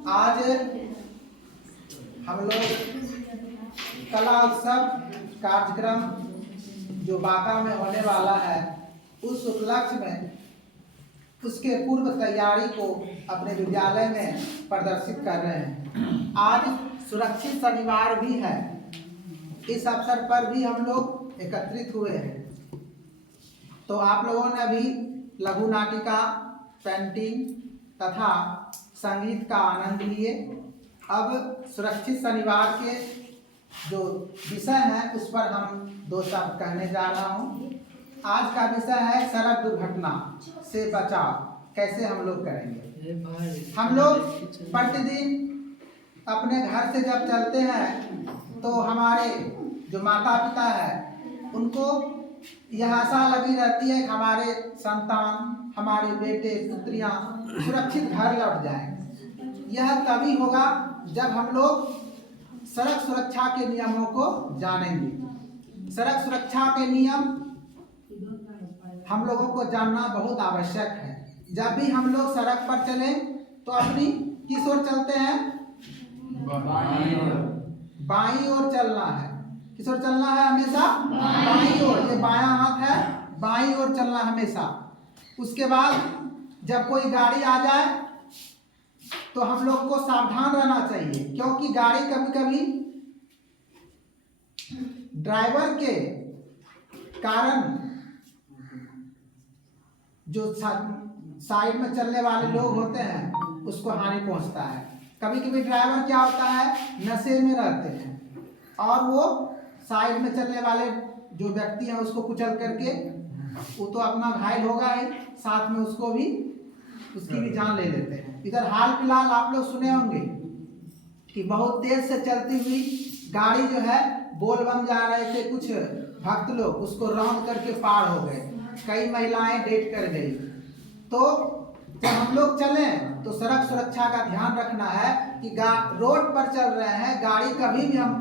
आज हम लोग कला उत्सव कार्यक्रम जो बांका में होने वाला है उस उपलक्ष्य में उसके पूर्व तैयारी को अपने विद्यालय में प्रदर्शित कर रहे हैं। आज सुरक्षित शनिवार भी है, इस अवसर पर भी हम लोग एकत्रित हुए हैं। तो आप लोगों ने अभी लघु नाटिका, पेंटिंग तथा संगीत का आनंद लिए। अब सुरक्षित शनिवार के जो विषय है उस पर हम दो शब्द कहने जा रहा हूँ। आज का विषय है सड़क दुर्घटना से बचाव, कैसे हम लोग करेंगे। हम लोग प्रतिदिन अपने घर से जब चलते हैं तो हमारे जो माता पिता है उनको यह आशा लगी रहती है कि हमारे संतान, हमारे बेटे पुत्रियां सुरक्षित घर लौट जाएंगे। यह तभी होगा जब हम लोग सड़क सुरक्षा के नियमों को जानेंगे। सड़क सुरक्षा के नियम हम लोगों को जानना बहुत आवश्यक है। जब भी हम लोग सड़क पर चलें तो अपनी किस ओर चलते हैं? बाईं ओर चलना है। किस ओर चलना है? हमेशा बाईं ओर। ये बायां हाथ है, बाईं ओर चलना हमेशा। उसके बाद जब कोई गाड़ी आ जाए तो हम लोग को सावधान रहना चाहिए, क्योंकि गाड़ी कभी कभी ड्राइवर के कारण जो साइड में चलने वाले लोग होते हैं उसको हानि पहुंचता है। कभी कभी ड्राइवर क्या होता है, नशे में रहते हैं और वो साइड में चलने वाले जो व्यक्ति हैं उसको कुचल करके वो तो अपना घायल होगा ही, साथ में उसकी भी जान ले लेते हैं। इधर हाल फिलहाल आप लोग सुने होंगे कि बहुत तेज से चलती हुई गाड़ी जो है, बोलबम जा रहे थे कुछ भक्त लोग, उसको राउंड करके पार हो गए, कई महिलाएं डेट कर गई। तो जब हम लोग चलें तो सड़क सुरक्षा का ध्यान रखना है कि रोड पर चल रहे हैं, गाड़ी कभी भी हम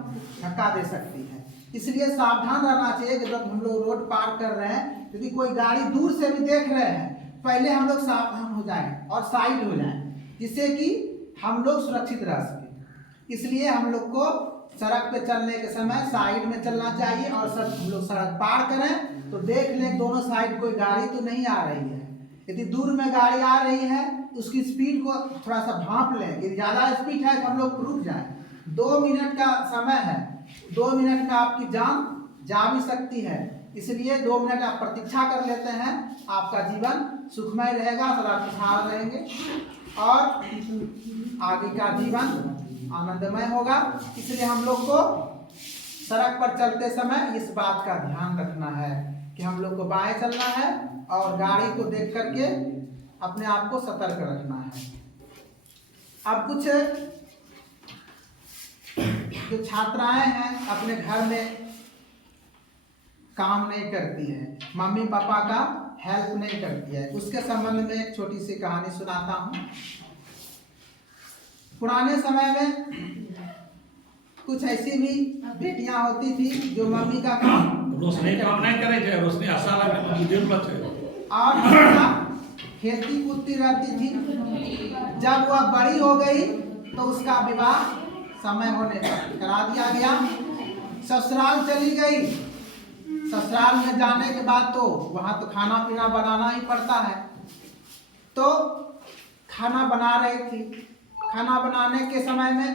धक्का दे सकती है, इसलिए सावधान रहना चाहिए जब हम लोग रोड पार कर रहे हैं। यदि कोई गाड़ी दूर से भी देख रहे हैं, पहले हम लोग सावधान हो जाएं और साइड हो जाएं, जिससे कि हम लोग सुरक्षित रह सकें। इसलिए हम लोग को सड़क पे चलने के समय साइड में चलना चाहिए और हम लोग सड़क पार करें तो देख लें दोनों साइड कोई गाड़ी तो नहीं आ रही है। यदि दूर में गाड़ी आ रही है तो उसकी स्पीड को थोड़ा सा भांप लें। यदि ज़्यादा स्पीड है तो हम लोग रुक जाएं। 2 मिनट का समय है, 2 मिनट में आपकी जान जा भी सकती है, इसलिए 2 मिनट आप प्रतीक्षा कर लेते हैं, आपका जीवन सुखमय रहेगा, सदा खुशहाल रहेंगे और आगे का जीवन आनंदमय होगा। इसलिए हम लोग को सड़क पर चलते समय इस बात का ध्यान रखना है कि हम लोग को बाएं चलना है और गाड़ी को देख करके अपने आप को सतर्क रखना है। अब कुछ जो छात्राएं हैं अपने घर में काम नहीं करती है, मम्मी पापा का हेल्प नहीं करती है, उसके संबंध में एक छोटी सी कहानी सुनाता हूँ। पुराने समय में कुछ ऐसी भी बेटियां होती थी जो मम्मी का काम रोशनी काम नहीं करे थे, रोशनी आसाला में जरूरत है और हमेशा खेती कूदती रहती थी। जब वह बड़ी हो गई तो उसका विवाह समय होने पर करा दिया गया। ससुराल चली गई। ससुराल में जाने के बाद तो वहाँ तो खाना पीना बनाना ही पड़ता है। तो खाना बना रही थी। खाना बनाने के समय में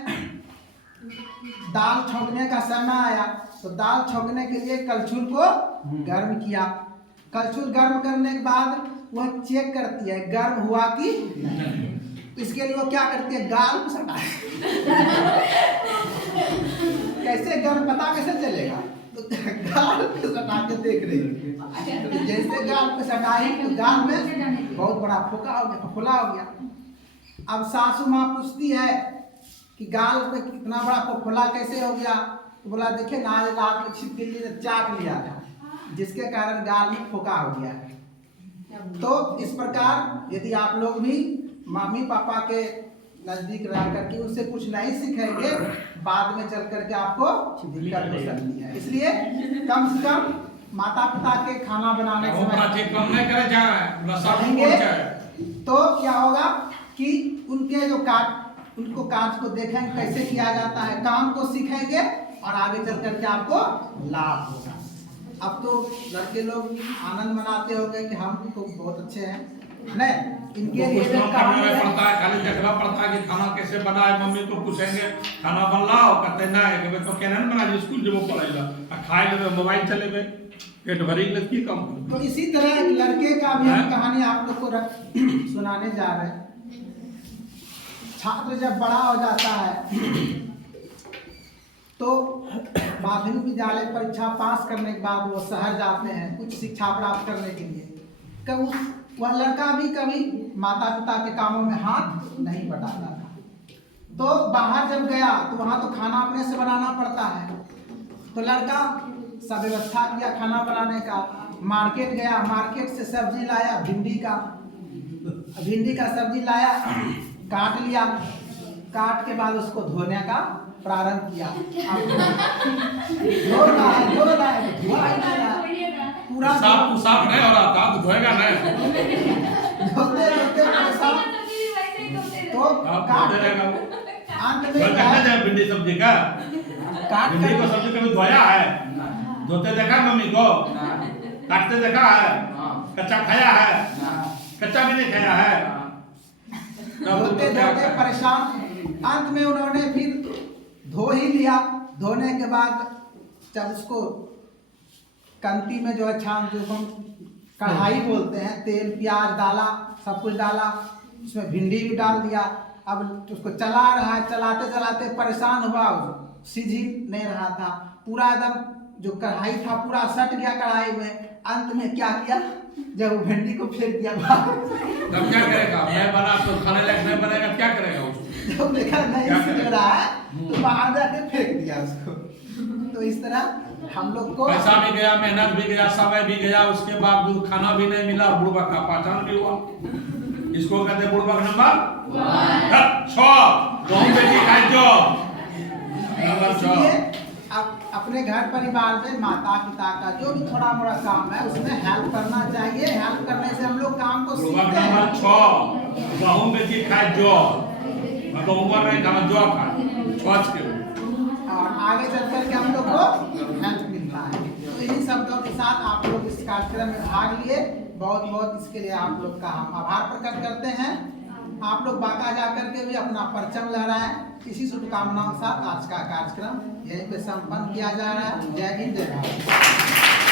दाल छौंकने का समय आया तो दाल छौंकने के लिए कलछुल को गर्म किया। कलछुल गर्म करने के बाद वह चेक करती है गर्म हुआ कि नहीं। इसके लिए वो क्या करती है, गाल को सटाए। कैसे गर्म पता कैसे चलेगा, तो गाल पे सटा के देख रही है। तो जैसे गाल पे सटाई तो गाल में बहुत बड़ा फोका हो गया, फफोला हो गया। अब सासू माँ पूछती है कि गाल पे कितना बड़ा फफोला कैसे हो गया, तो बोला देखिए ना, आज रात में छिपकली ने चाट लिया था जिसके कारण गाल में फोका हो गया है। तो इस प्रकार यदि आप लोग भी मम्मी पापा के नजदीक रह करके उससे कुछ नहीं सीखेंगे, बाद में चल करके आपको दिक्कत हो सकती है। इसलिए कम से कम माता पिता के खाना बनाने के समय तो क्या होगा कि उनके जो उनको कार्य को देखेंगे कैसे किया जाता है, काम को सीखेंगे और आगे चल करके आपको लाभ होगा। अब तो लड़के लोग आनंद मनाते होंगे कि हम तो बहुत अच्छे हैं, नहीं इनके लिए कुछ काम करना है। पड़ता है, खाली देखना पड़ता है कि खाना कैसे बना है। मम्मी को पूछेंगे खाना बनला हो, कहते ना है तो केना बना जी, स्कूल जब पढ़ेगा आ खाए लेबे, मोबाइल चलेबे, पेट भरी ले की काम। तो इसी तरह एक लड़के का भी हम कहानी आप लोग को सुनाने जा रहे हैं। छात्र जब बड़ा हो जाता है तो माध्यमिक विद्यालय परीक्षा पास करने के बाद वो शहर जाते हैं कुछ शिक्षा प्राप्त करने के लिए। कब वह लड़का भी कभी माता पिता के कामों में हाथ नहीं बटाता था, तो बाहर जब गया तो वहाँ तो खाना अपने से बनाना पड़ता है। तो लड़का सब व्यवस्था किया खाना बनाने का, मार्केट गया, मार्केट से सब्जी लाया, भिंडी का सब्जी लाया, काट लिया, काट के बाद उसको धोने का प्रारंभ किया। धो रहा है पूरा साफ नहीं हो रहा था तो धोएगा नहीं, धोते तो काट देगा अंत तो में कहते हैं भिंडी सब्जी का, काट भिंडी को सब्जी कभी धोया है? धोते देखा मम्मी को? काटते देखा है? कच्चा खाया है? कच्चा भी नहीं खाया है? धोते धोते परेशान, अंत में उन्होंने फिर धो ही लिया। धोने के बाद जब उसको कंती में जो है छान, जो हम कढ़ाई बोलते हैं, तेल प्याज डाला, सब कुछ डाला, उसमें भिंडी भी डाल दिया। अब उसको चला रहा है, चलाते चलाते परेशान हुआ, सीझ ही नहीं रहा था, पूरा एकदम जो कढ़ाई था पूरा सट गया कढ़ाई में। अंत में क्या किया, जब वो भिंडी को फेंक दिया तब क्या करेगा? मैं बना तो खाने लायक नहीं बनेगा, क्या करेगा उसको? जब देखा नहीं सीख रहा है तो बाहर जाके फेंक दिया उसको। तो इस तरह हम लोग को पैसा भी गया, मेहनत भी गया, समय भी गया, उसके बावजूद खाना भी नहीं मिला, बुड़बक का पहचान भी हुआ। इसको कहते हैं बुड़बक नंबर 6। गहूं बेटी खाए जो नंबर 6। अब अपने घर परिवार में माता पिता का जो भी थोड़ा मोड़ा काम है उसमें हेल्प करना चाहिए। हेल्प करने से हम लोग काम को बुड़बक सीखते हैं। नंबर 6, गहूं बेटी खाए जो, मतलब उम्र नहीं खाना जो खाए 6 के, और आगे चल कर के हम लोग को हेल्प मिलता है। तो इन्हीं शब्दों के साथ आप लोग इस कार्यक्रम में भाग लिए, बहुत बहुत इसके लिए आप लोग का हम आभार प्रकट करते हैं। आप लोग बाका जा करके भी अपना परचम लहराएं। इसी शुभकामनाओं के साथ आज का कार्यक्रम यहीं पे संपन्न किया जा रहा है। जय हिंद, जय भारत।